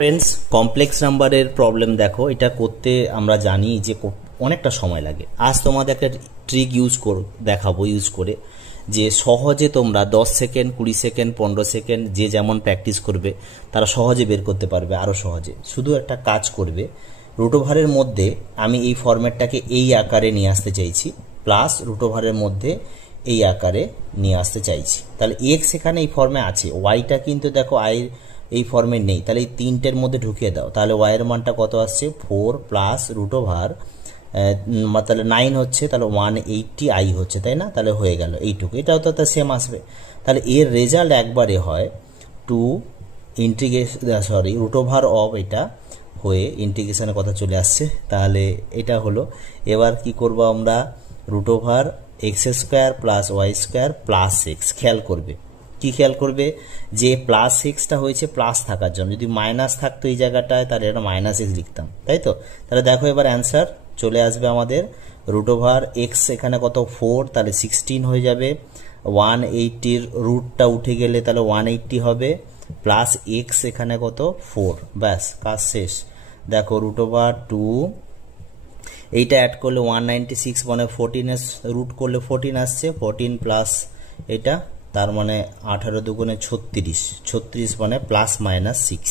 Friends, complex নাম্বারের problem দেখো, এটা করতে আমরা জানি যে অনেকটা সময় লাগে। আজ তোমাদের একটা ট্রিক দেখাবো ইউজ করে, যে সহজে তোমরা 10 সেকেন্ড 20 সেকেন্ড 15 সেকেন্ড যে যেমন প্র্যাকটিস করবে তারা সহজে বের করতে পারবে, আরও সহজে। শুধু একটা কাজ করবে, রুট ওভারের মধ্যে আমি এই ফরম্যাটটাকে এই আকারে নিয়ে আসতে চাইছি, প্লাস রুট ওভারের মধ্যে এই আকারে নিয়ে আসতে চাইছি। তাহলে এক্স এখানে এই ফর্মে আছে, ওয়াইটা কিন্তু দেখো এই ফর্মে নেই। তাহলে এই তিনটের মধ্যে ঢুকিয়ে দাও, তাহলে ওয়াইয়ের মানটা কত আসছে 4 প্লাস রুট ওভার, তাহলে 9 হচ্ছে, তাহলে 180 আই হচ্ছে, তাই না? তাহলে হয়ে গেল এইটুকু, এটাও তো সেম আসবে। তাহলে এর রেজাল্ট একবারে হয় 2 রুট ওভার অফ, এটা হয়ে ইন্টিগ্রেশনের কথা চলে আসছে। তাহলে এটা হলো। এবার কি করব আমরা, root over x square plus y square plus x. খেয়াল করবে, কি খেয়াল করবে, যে প্লাস এক্সটা হয়েছে প্লাস থাকার জন্য, যদি মাইনাস থাকতো এই জায়গাটায় তাহলে এটা মাইনাস এক্স লিখতাম, তাই তো? তাহলে দেখো এবার অ্যান্সার চলে আসবে আমাদের, রুট ওভার এক্স এখানে কত 4, তাহলে 16 হয়ে যাবে। 180-র রুটটা উঠে গেলে তাহলে 180 হবে, প্লাস এক্স এখানে কত 4, ব্যাস কাজ শেষ। দেখো রুট ওভার 2, এইটা অ্যাড করলে 196, মানে 14 রুট করলে 14 আসছে, 14 প্লাস এটা, তার মানে 18 দুগুণে 36 মানে প্লাস মাইনাস 6।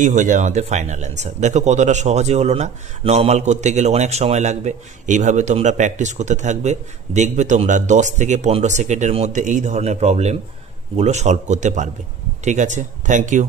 এই হয়ে যাবে আমাদের ফাইনাল অ্যান্সার। দেখো কতটা সহজে হলো না? নর্মাল করতে গেলে অনেক সময় লাগবে। এইভাবে তোমরা প্র্যাকটিস করতে থাকবে, দেখবে তোমরা 10 থেকে 15 সেকেন্ডের মধ্যে এই ধরনের প্রবলেমগুলো সলভ করতে পারবে। ঠিক আছে, থ্যাংক ইউ।